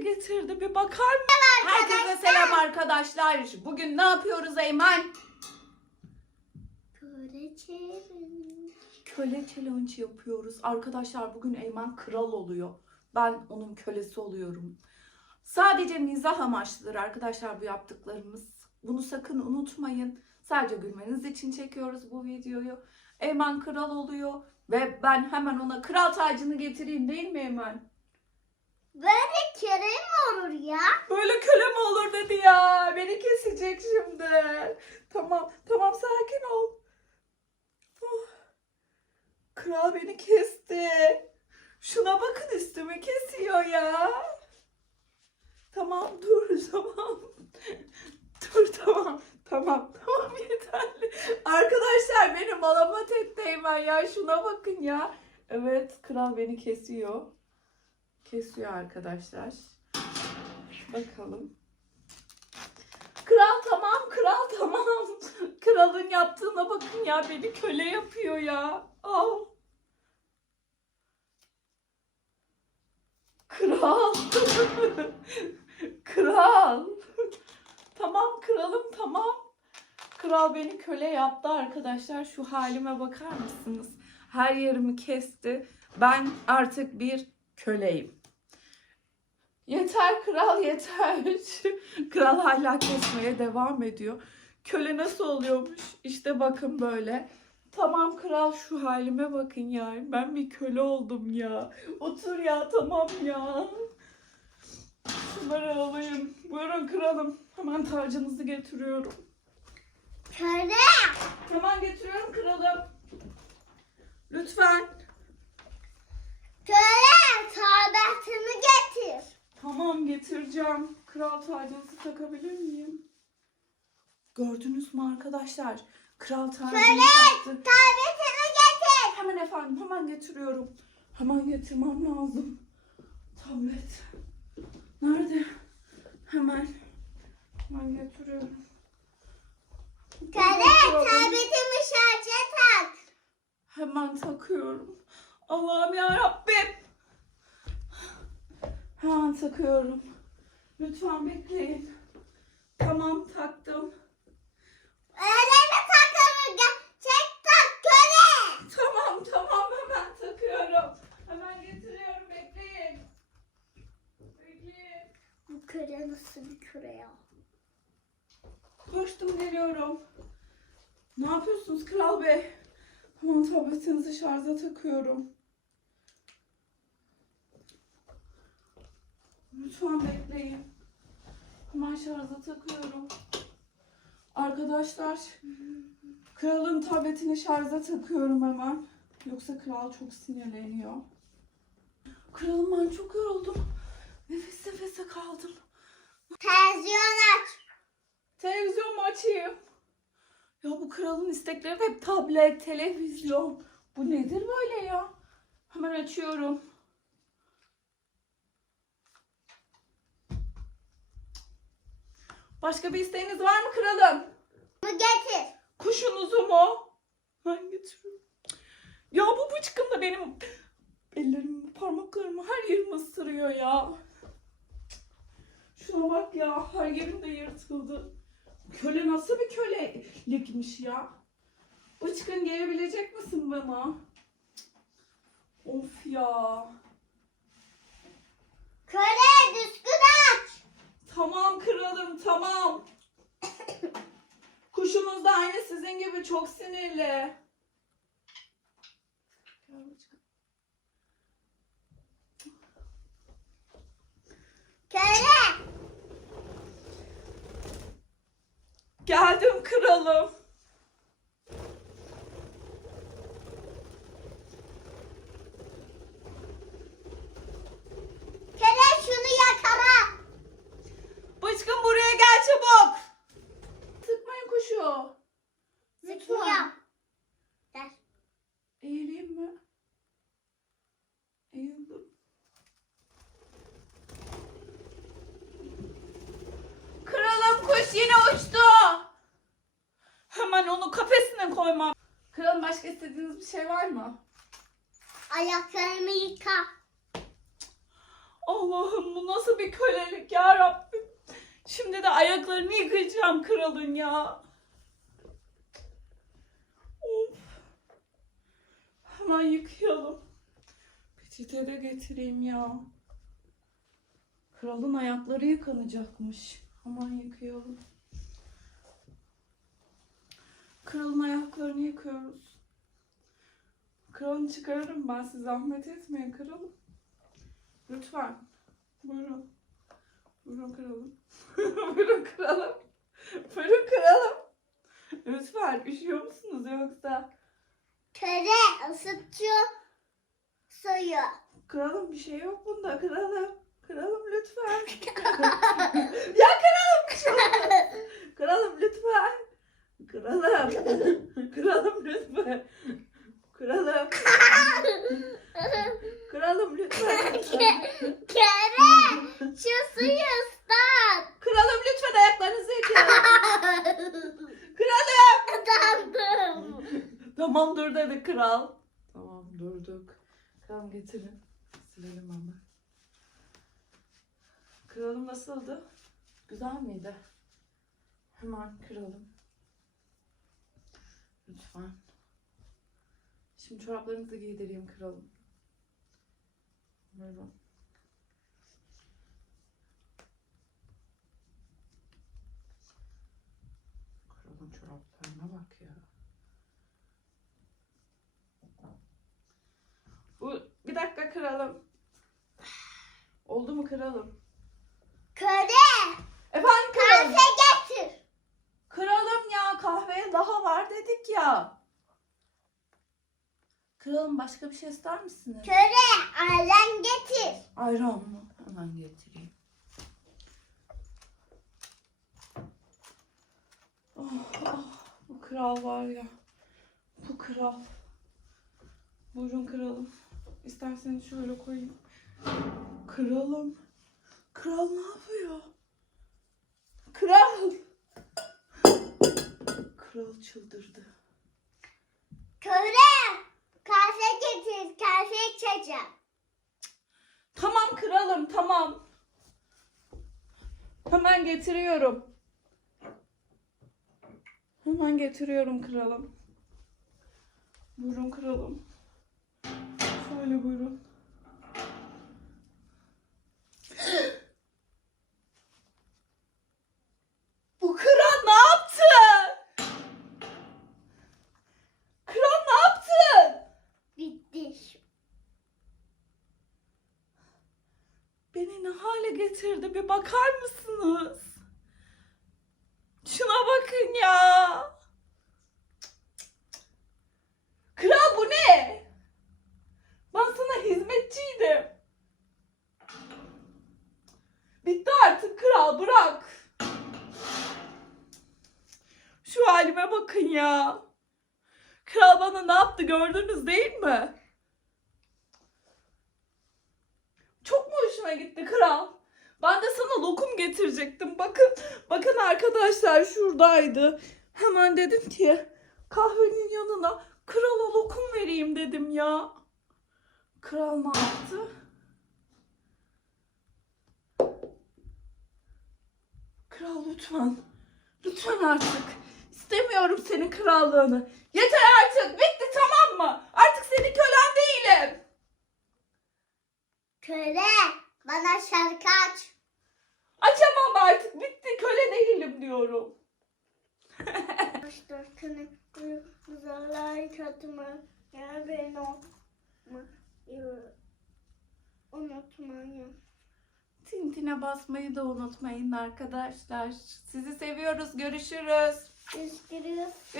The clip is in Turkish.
getirdi bir bakar mısın? Herkese selam arkadaşlar. Bugün ne yapıyoruz Eymen? Böyle çevir. Köle challenge yapıyoruz. Arkadaşlar bugün Eymen kral oluyor. Ben onun kölesi oluyorum. Sadece mizah amaçlıdır arkadaşlar bu yaptıklarımız. Bunu sakın unutmayın. Sadece gülmeniz için çekiyoruz bu videoyu. Eymen kral oluyor ve ben hemen ona kral tacını getireyim değil mi Eymen? Böyle kere mi olur ya? Böyle köle mi olur dedi ya. Beni kesecek şimdi. Tamam, tamam sakin ol. Oh. Kral beni kesti. Şuna bakın üstümü kesiyor ya. Tamam dur tamam. Dur tamam. Tamam tamam yeterli. Arkadaşlar beni malamat etti hemen ya. Şuna bakın ya. Evet kral beni kesiyor. Kesiyor arkadaşlar. Bakalım. Kral tamam, kral tamam. Kralın yaptığına bakın ya beni köle yapıyor ya. Al. Kral. kral. tamam kralım tamam. Kral beni köle yaptı arkadaşlar. Şu halime bakar mısınız? Her yerimi kesti. Ben artık bir köleyim. Yeter kral yeter. kral hala kesmeye devam ediyor. Köle nasıl oluyormuş? İşte bakın böyle. Tamam kral şu halime bakın ya. Ben bir köle oldum ya. Otur ya tamam ya. Şunları alayım. Buyurun kralım. Hemen tacınızı getiriyorum. Köle. Hemen getiriyorum kralım. Lütfen. Köle. Tamam getireceğim. Kral tacınızı takabilir miyim? Gördünüz mü arkadaşlar? Kral tacını taktı. Tabletini getir. Hemen efendim hemen getiriyorum. Hemen getirmem lazım. Tablet. Nerede? Hemen. Hemen getiriyorum. Köle. Tabletimi şarja tak. Hemen takıyorum. Allah'ım ya Rabbim. Hemen takıyorum. Lütfen bekleyin. Tamam taktım. Öyle mi takalım? Çek tak köle. Tamam tamam hemen takıyorum. Hemen getiriyorum bekleyin. Bekleyin. Bu köle nasıl bir köle ya? Koştum geliyorum. Ne yapıyorsunuz Kral Bey? Hemen tabletinizi şarja takıyorum. Lütfen bekleyin. Hemen şarja takıyorum. Arkadaşlar, kralın tabletini şarja takıyorum hemen. Yoksa kral çok sinirleniyor. Kralım ben çok yoruldum. Nefes nefese kaldım. Televizyon aç. Televizyon mu açayım? Ya bu kralın istekleri hep tablet, televizyon. Bu nedir böyle ya? Hemen açıyorum. Başka bir isteğiniz var mı kralım? Bunu getir. Kuşunuzu mu? Ben getiriyorum. Ya bu bıçkın da benim ellerimi, parmaklarımı her yerimi ısırıyor ya. Şuna bak ya her yerim de yırtıldı. Köle nasıl bir kölelikmiş ya? Bıçkın gelebilecek misin bana? Of ya. Köle düzgün aç. Tamam kralım tamam. Kuşunuz da aynı sizin gibi çok sinirli. Köle. Geldim kralım. İstediğiniz bir şey var mı? Ayaklarımı yıka. Allah'ım bu nasıl bir kölelik ya Rabbim. Şimdi de ayaklarını yıkayacağım kralın ya. Of. Hemen yıkayalım. Peçete de getireyim ya. Kralın ayakları yıkanacakmış. Hemen yıkayalım. Kralın ayaklarını yıkıyoruz. Kralını çıkarırım ben size zahmet etmeyin kralım. Lütfen. Buyurun. Buyurun kralım. Buyurun kralım. Buyurun kralım. Lütfen üşüyor musunuz yoksa? Köle ısıtıyor. Suyu. Kralım bir şey yok bunda kralım. Kralım lütfen. ya kralım bir şey. Kralım lütfen. Kralım. Kralım lütfen. Kralım. Kralım lütfen. Köle şu suyu ıslat. Kralım lütfen ayaklarınızı yıkayın. Kralım. Utandım. Tamam dur dedi kral. Tamam durduk. Kralım getirin. Silelim ama. Kralım nasıldı? Güzel miydi? Hemen kralım. Lütfen. Şimdi çoraplarınızı giydireyim kralım. Buyurun. Kralın çoraplarına bak ya. Bu bir dakika kralım. Oldu mu kralım? Köle Efendim kralım. kahve getir. Kralım ya kahveye daha var dedik ya. Kralım başka bir şey ister misiniz? Köle ayran getir. Ayran mı? Hemen getireyim. Oh, oh, bu kral var ya. Bu kral. Buyurun kralım. İsterseniz şöyle koyayım. Kralım. Kral ne yapıyor? Kral. Kral çıldırdı. Köle kahve getir. Kahve içeceğim. Tamam kralım tamam. Hemen getiriyorum. Hemen getiriyorum kralım. Buyurun kralım. Şöyle buyurun. Bu kral ne yaptı? Kral ne yaptı? Bitti. Beni ne hale getirdi bir bakar mısınız? Şuna bakın ya. Kral bu ne? Ben sana hizmetçiydim. Bitti artık kral bırak. Şu halime bakın ya. Kral bana ne yaptı gördünüz değil mi? Hoşuna gitti kral? Ben de sana lokum getirecektim. Bakın, bakın arkadaşlar şuradaydı. Hemen dedim ki kahvenin yanına krala lokum vereyim dedim ya. Kral ne yaptı? Kral lütfen. Lütfen artık. İstemiyorum senin krallığını. Yeter artık. Bitti tamam mı? Artık senin kölen değilim. Köle bana şarkı aç. Açamam artık. Bitti. Köle değilim diyorum. Başta köle zararlı katma. Ya beni unutmayın. Tintine basmayı da unutmayın arkadaşlar. Sizi seviyoruz. Görüşürüz. Üzgünüz.